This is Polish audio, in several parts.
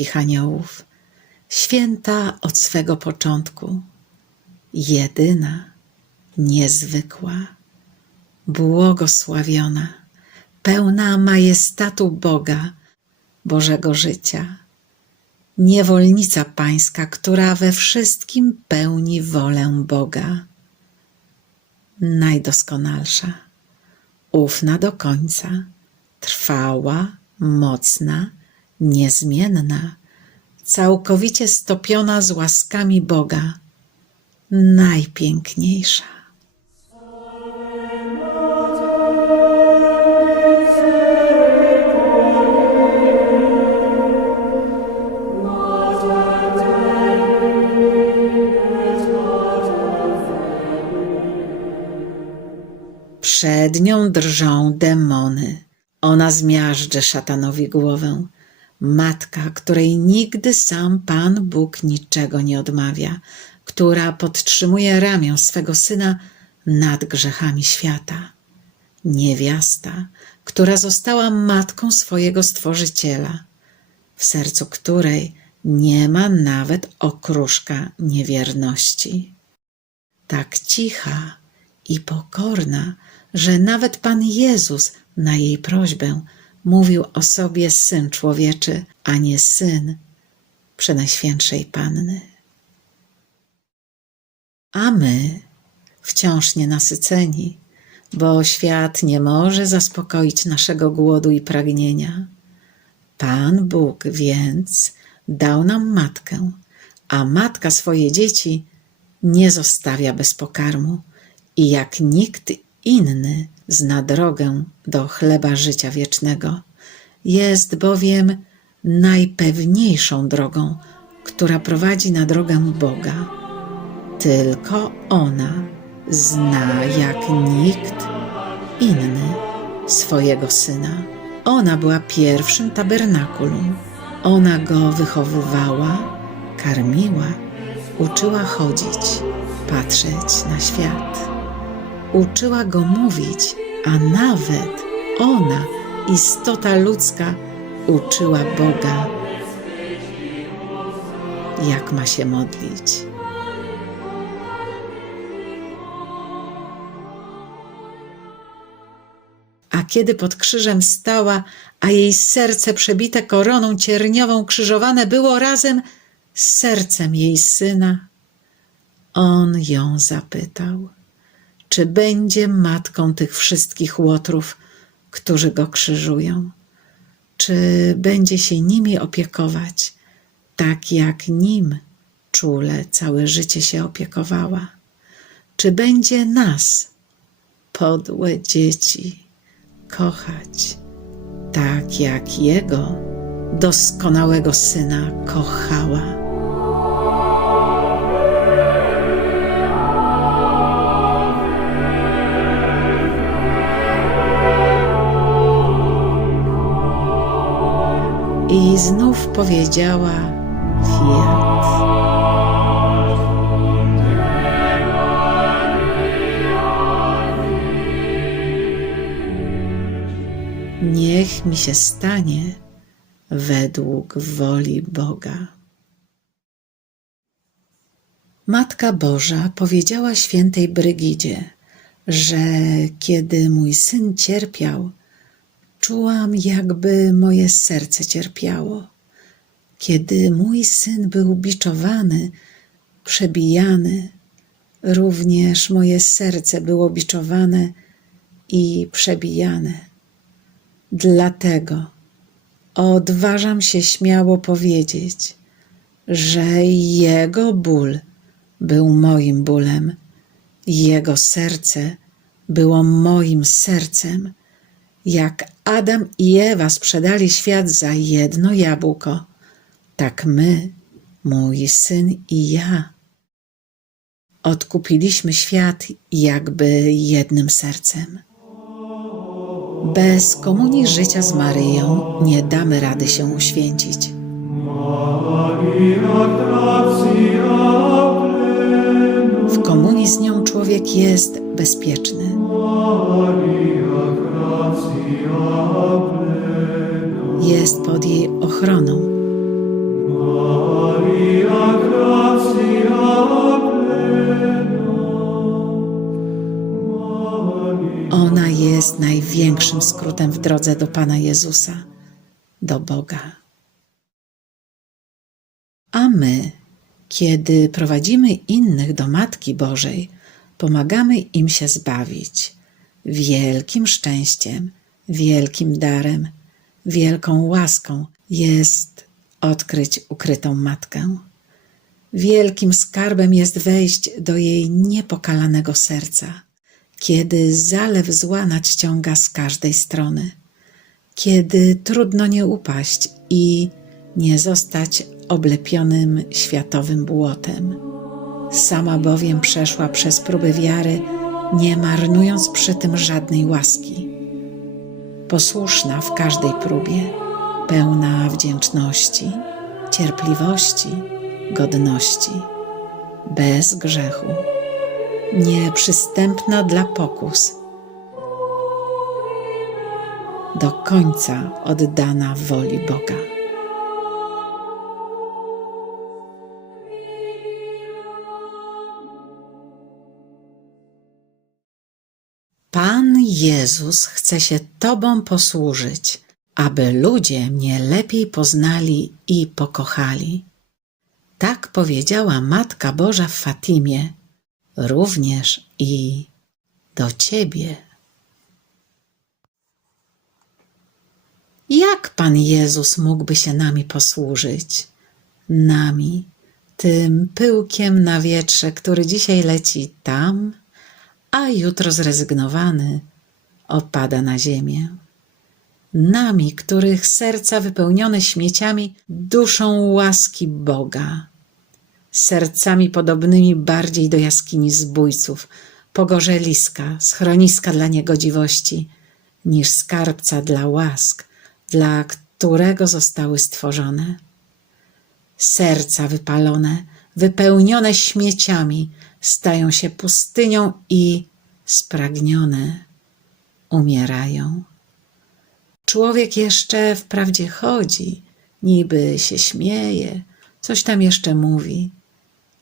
wszystkich aniołów, święta od swego początku, jedyna, niezwykła, błogosławiona, pełna majestatu Boga, Bożego życia, niewolnica Pańska, która we wszystkim pełni wolę Boga, najdoskonalsza, ufna do końca, trwała, mocna, niezmienna, całkowicie stopiona z łaskami Boga, najpiękniejsza. Przed nią drżą demony. Ona zmiażdży szatanowi głowę. Matka, której nigdy sam Pan Bóg niczego nie odmawia, która podtrzymuje ramię swego syna nad grzechami świata. Niewiasta, która została matką swojego stworzyciela, w sercu której nie ma nawet okruszka niewierności tak cicha i pokorna, że nawet Pan Jezus na jej prośbę mówił o sobie Syn Człowieczy, a nie Syn Przenajświętszej Panny. A my, wciąż nienasyceni, bo świat nie może zaspokoić naszego głodu i pragnienia. Pan Bóg więc dał nam matkę, a matka swoje dzieci nie zostawia bez pokarmu i jak nikt inny zna drogę do chleba życia wiecznego. Jest bowiem najpewniejszą drogą, która prowadzi na drogę Boga. Tylko ona zna jak nikt inny swojego syna. Ona była pierwszym tabernakulum. Ona go wychowywała, karmiła, uczyła chodzić, patrzeć na świat. Uczyła go mówić, a nawet ona, istota ludzka, uczyła Boga, jak ma się modlić. A kiedy pod krzyżem stała, a jej serce przebite koroną cierniową krzyżowane było razem z sercem jej syna, on ją zapytał, czy będzie matką tych wszystkich łotrów, którzy go krzyżują, czy będzie się nimi opiekować, tak jak nim czule całe życie się opiekowała, czy będzie nas, podłe dzieci, kochać, tak jak jego doskonałego syna kochała. Znów powiedziała Fiat. Niech mi się stanie według woli Boga. Matka Boża powiedziała świętej Brygidzie, że kiedy mój syn cierpiał, czułam, jakby moje serce cierpiało. Kiedy mój syn był biczowany, przebijany, również moje serce było biczowane i przebijane. Dlatego odważam się śmiało powiedzieć, że jego ból był moim bólem, jego serce było moim sercem jak Adam i Ewa sprzedali świat za jedno jabłko, tak my, mój syn i ja, odkupiliśmy świat jakby jednym sercem. Bez komunii życia z Maryją nie damy rady się uświęcić. W komunii z nią człowiek jest bezpieczny. Jest pod jej ochroną. Ona jest największym skrótem w drodze do Pana Jezusa, do Boga. A my, kiedy prowadzimy innych do Matki Bożej, pomagamy im się zbawić wielkim szczęściem, wielkim darem, wielką łaską jest odkryć ukrytą Matkę. Wielkim skarbem jest wejść do jej niepokalanego serca, kiedy zalew zła nadciąga z każdej strony, kiedy trudno nie upaść i nie zostać oblepionym światowym błotem. Sama bowiem przeszła przez próby wiary, nie marnując przy tym żadnej łaski. Posłuszna w każdej próbie, pełna wdzięczności, cierpliwości, godności, bez grzechu, nieprzystępna dla pokus, do końca oddana woli Boga. Pan Jezus chce się Tobą posłużyć, aby ludzie mnie lepiej poznali i pokochali. Tak powiedziała Matka Boża w Fatimie, również i do Ciebie. Jak Pan Jezus mógłby się nami posłużyć? Nami, tym pyłkiem na wietrze, który dzisiaj leci tam, a jutro zrezygnowany opada na ziemię. Nami, których serca wypełnione śmieciami duszą łaski Boga, sercami podobnymi bardziej do jaskini zbójców, pogorzeliska, schroniska dla niegodziwości, niż skarbca dla łask, dla którego zostały stworzone. Serca wypalone, wypełnione śmieciami, stają się pustynią i spragnione umierają. Człowiek jeszcze wprawdzie chodzi, niby się śmieje, coś tam jeszcze mówi,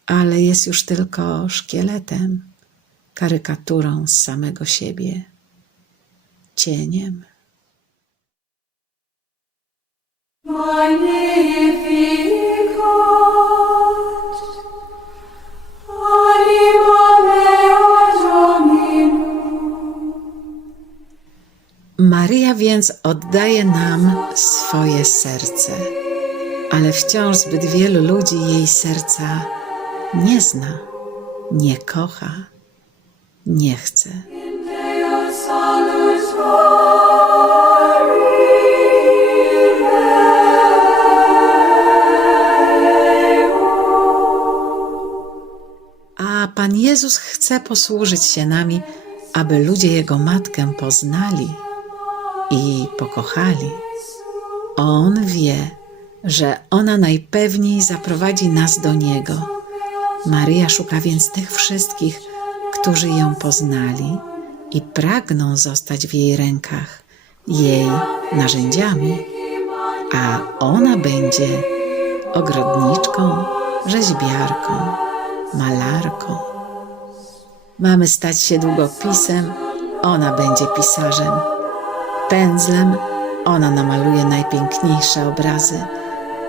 ale jest już tylko szkieletem, karykaturą z samego siebie, cieniem. Maryja więc oddaje nam swoje serce, ale wciąż zbyt wielu ludzi jej serca nie zna, nie kocha, nie chce. A Pan Jezus chce posłużyć się nami, aby ludzie Jego Matkę poznali i pokochali. On wie, że ona najpewniej zaprowadzi nas do Niego. Maryja szuka więc tych wszystkich, którzy ją poznali i pragną zostać w jej rękach, jej narzędziami, a ona będzie ogrodniczką, rzeźbiarką, malarką. Mamy stać się długopisem, ona będzie pisarzem. Pędzlem. Ona namaluje najpiękniejsze obrazy.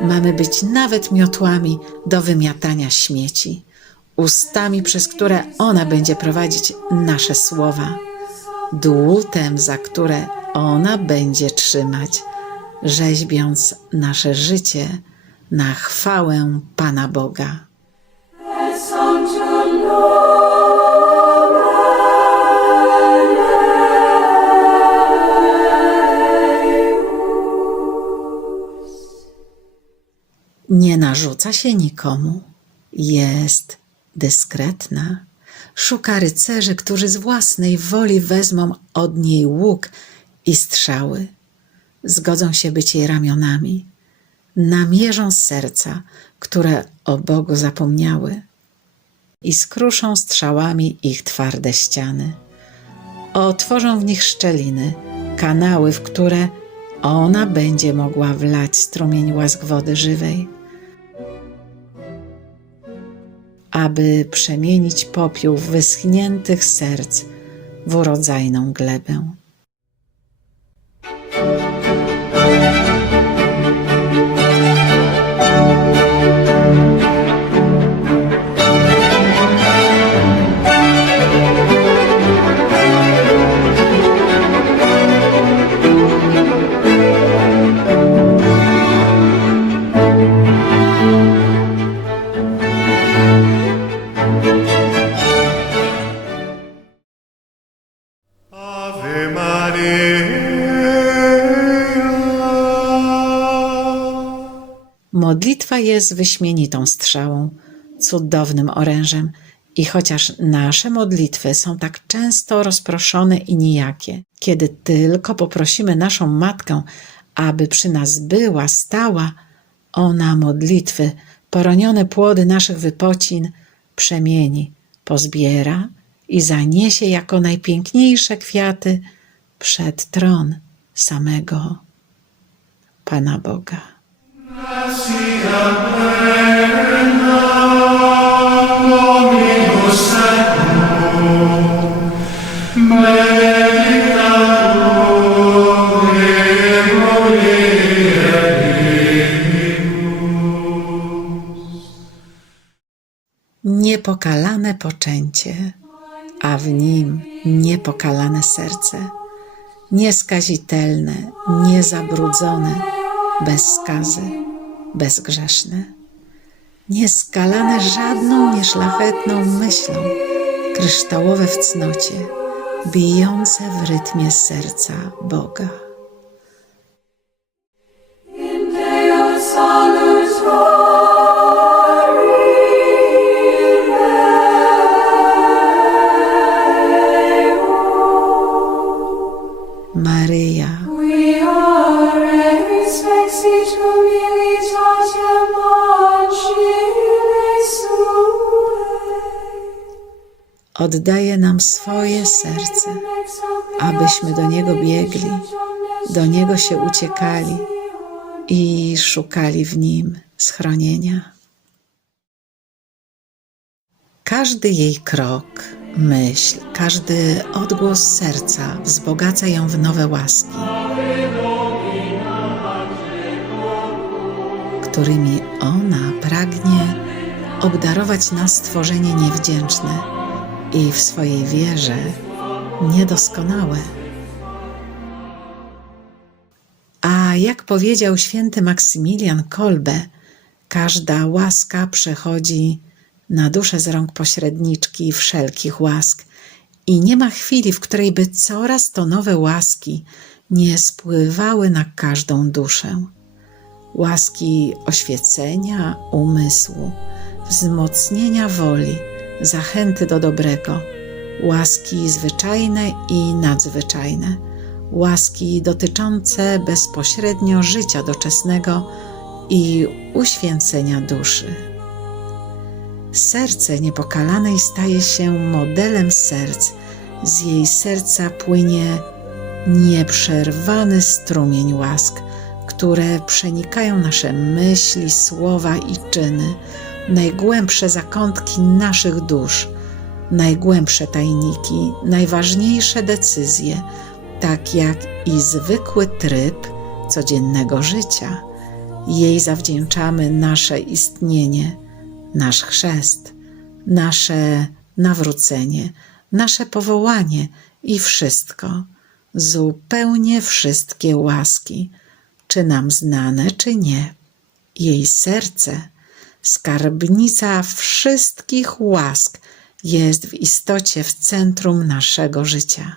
Mamy być nawet miotłami do wymiatania śmieci, ustami, przez które ona będzie prowadzić nasze słowa, dłutem, za które ona będzie trzymać, rzeźbiąc nasze życie na chwałę Pana Boga. Nie narzuca się nikomu, jest dyskretna, szuka rycerzy, którzy z własnej woli wezmą od niej łuk i strzały, zgodzą się być jej ramionami, namierzą serca, które o Bogu zapomniały i skruszą strzałami ich twarde ściany. Otworzą w nich szczeliny, kanały, w które ona będzie mogła wlać strumień łask wody żywej, aby przemienić popiół wyschniętych serc w urodzajną glebę. Modlitwa jest wyśmienitą strzałą, cudownym orężem i chociaż nasze modlitwy są tak często rozproszone i nijakie, kiedy tylko poprosimy naszą Matkę, aby przy nas była, stała, ona modlitwy, poronione płody naszych wypocin przemieni, pozbiera i zaniesie jako najpiękniejsze kwiaty przed tron samego Pana Boga. Niepokalane poczęcie, a w nim niepokalane serce, nieskazitelne, niezabrudzone, bez skazy, bezgrzeszne, nieskalane żadną nieszlachetną myślą, kryształowe w cnocie, bijące w rytmie serca Boga. In Deo oddaje nam swoje serce, abyśmy do Niego biegli, do Niego się uciekali i szukali w Nim schronienia. Każdy jej krok, myśl, każdy odgłos serca wzbogaca ją w nowe łaski, którymi ona pragnie obdarować nas stworzenie niewdzięczne i w swojej wierze niedoskonałe. A jak powiedział święty Maksymilian Kolbe, każda łaska przechodzi na duszę z rąk pośredniczki wszelkich łask i nie ma chwili, w której by coraz to nowe łaski nie spływały na każdą duszę. Łaski oświecenia umysłu, wzmocnienia woli, zachęty do dobrego, łaski zwyczajne i nadzwyczajne, łaski dotyczące bezpośrednio życia doczesnego i uświęcenia duszy. Serce niepokalanej staje się modelem serc. Z jej serca płynie nieprzerwany strumień łask, które przenikają nasze myśli, słowa i czyny, najgłębsze zakątki naszych dusz, najgłębsze tajniki, najważniejsze decyzje, tak jak i zwykły tryb codziennego życia. Jej zawdzięczamy nasze istnienie, nasz chrzest, nasze nawrócenie, nasze powołanie i wszystko, zupełnie wszystkie łaski, czy nam znane, czy nie. Jej serce, skarbnica wszystkich łask, jest w istocie w centrum naszego życia.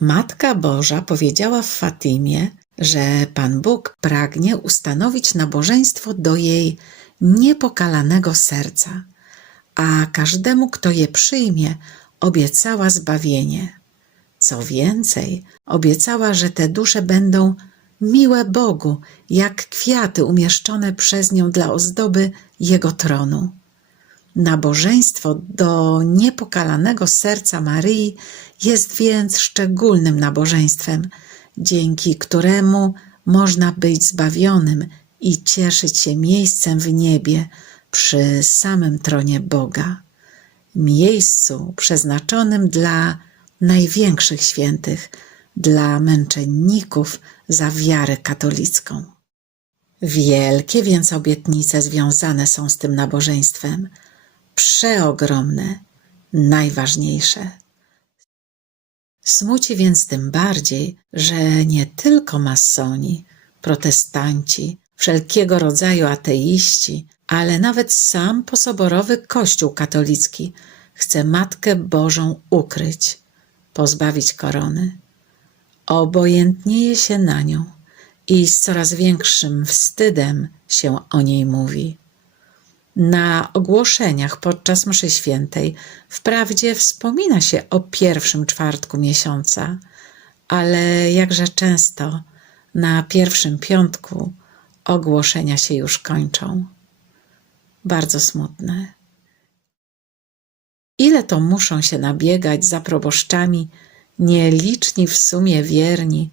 Matka Boża powiedziała w Fatimie, że Pan Bóg pragnie ustanowić nabożeństwo do jej niepokalanego serca, a każdemu, kto je przyjmie, obiecała zbawienie. Co więcej, obiecała, że te dusze będą miłe Bogu, jak kwiaty umieszczone przez nią dla ozdoby Jego tronu. Nabożeństwo do niepokalanego serca Maryi jest więc szczególnym nabożeństwem, dzięki któremu można być zbawionym i cieszyć się miejscem w niebie przy samym tronie Boga, miejscu przeznaczonym dla największych świętych, dla męczenników za wiarę katolicką. Wielkie więc obietnice związane są z tym nabożeństwem, przeogromne, najważniejsze. Smuci więc tym bardziej, że nie tylko masoni, protestanci, wszelkiego rodzaju ateiści, ale nawet sam posoborowy Kościół katolicki chce Matkę Bożą ukryć, pozbawić korony. Obojętnieje się na nią i z coraz większym wstydem się o niej mówi. Na ogłoszeniach podczas mszy świętej wprawdzie wspomina się o pierwszym czwartku miesiąca, ale jakże często na pierwszym piątku ogłoszenia się już kończą. Bardzo smutne. Ile to muszą się nabiegać za proboszczami, nieliczni w sumie wierni,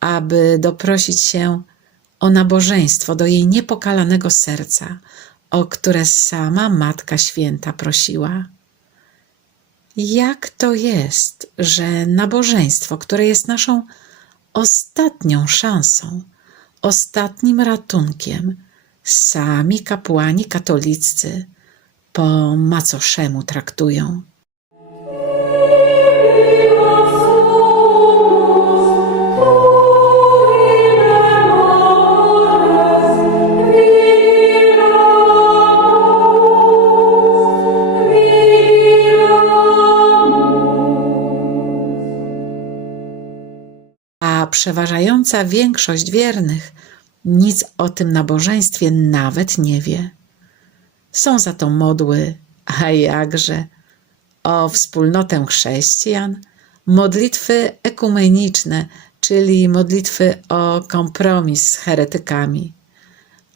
aby doprosić się o nabożeństwo do jej niepokalanego serca, o które sama Matka Święta prosiła. Jak to jest, że nabożeństwo, które jest naszą ostatnią szansą, ostatnim ratunkiem, sami kapłani katoliccy po macoszemu traktują? A przeważająca większość wiernych nic o tym nabożeństwie nawet nie wie. Są za to modły, a jakże, o wspólnotę chrześcijan, modlitwy ekumeniczne, czyli modlitwy o kompromis z heretykami.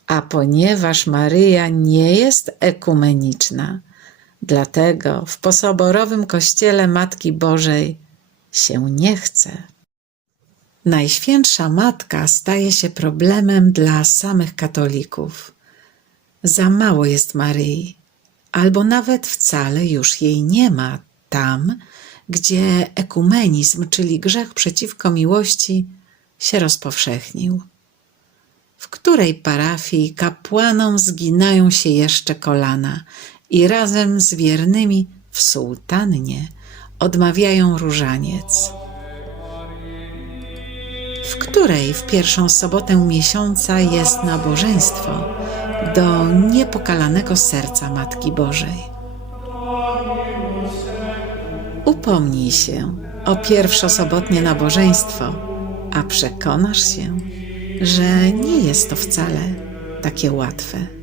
A ponieważ Maryja nie jest ekumeniczna, dlatego w posoborowym kościele Matki Bożej się nie chce. Najświętsza Matka staje się problemem dla samych katolików. Za mało jest Maryi, albo nawet wcale już jej nie ma tam, gdzie ekumenizm, czyli grzech przeciwko miłości, się rozpowszechnił. W której parafii kapłanom zginają się jeszcze kolana i razem z wiernymi w sułtannie odmawiają różaniec w której w pierwszą sobotę miesiąca jest nabożeństwo do niepokalanego serca Matki Bożej. Upomnij się o pierwszosobotnie nabożeństwo, a przekonasz się, że nie jest to wcale takie łatwe.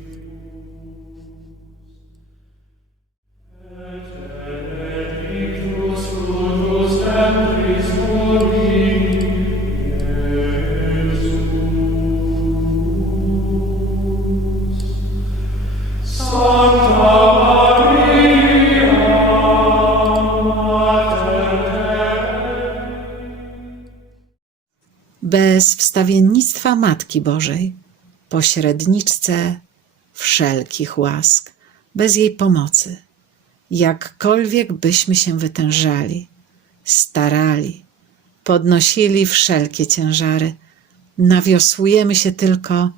Bez wstawiennictwa Matki Bożej, pośredniczce wszelkich łask, bez jej pomocy, jakkolwiek byśmy się wytężali, starali, podnosili wszelkie ciężary, nawiosłujemy się tylko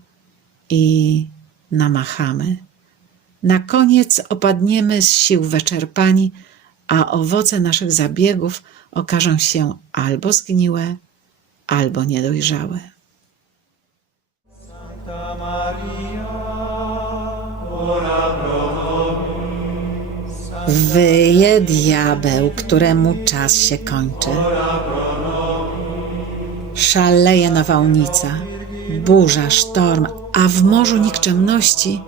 i namachamy. Na koniec opadniemy z sił wyczerpani, a owoce naszych zabiegów okażą się albo zgniłe, albo niedojrzałe. Wyje diabeł, któremu czas się kończy. Szaleje nawałnica, burza, sztorm, a w morzu nikczemności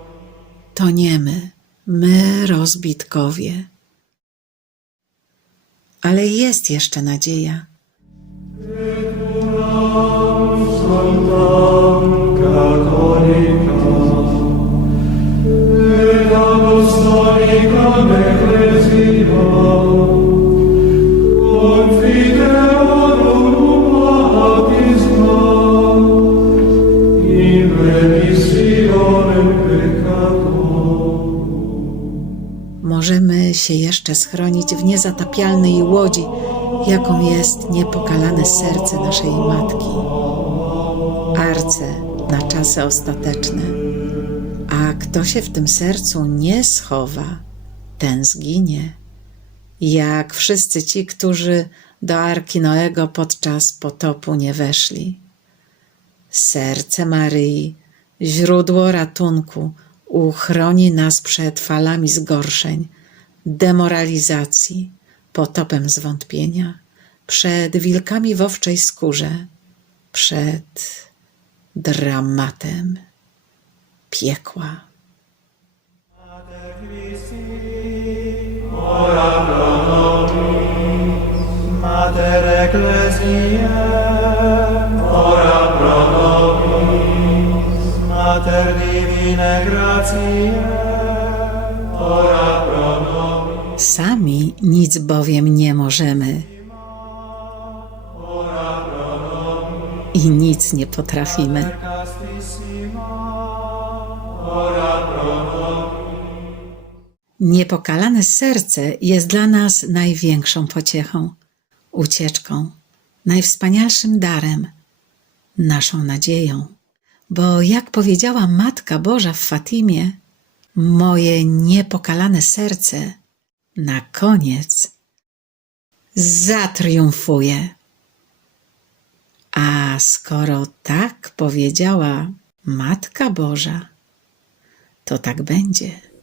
toniemy, my rozbitkowie. Ale jest jeszcze nadzieja. 참 사이다. Się jeszcze schronić w niezatapialnej łodzi, jaką jest niepokalane serce naszej matki. Arce na czasy ostateczne. A kto się w tym sercu nie schowa, ten zginie. Jak wszyscy ci, którzy do Arki Noego podczas potopu nie weszli. Serce Maryi, źródło ratunku, uchroni nas przed falami zgorszeń, demoralizacji, potopem zwątpienia, przed wilkami w owczej skórze, przed dramatem piekła. Mater Ecclesiae, ora pro nobis. Mater Divinae Gratiae, ora pro nobis. Sami nic bowiem nie możemy i nic nie potrafimy. Niepokalane serce jest dla nas największą pociechą, ucieczką, najwspanialszym darem, naszą nadzieją. Bo jak powiedziała Matka Boża w Fatimie, moje niepokalane serce na koniec zatriumfuje. A skoro tak powiedziała Matka Boża, to tak będzie.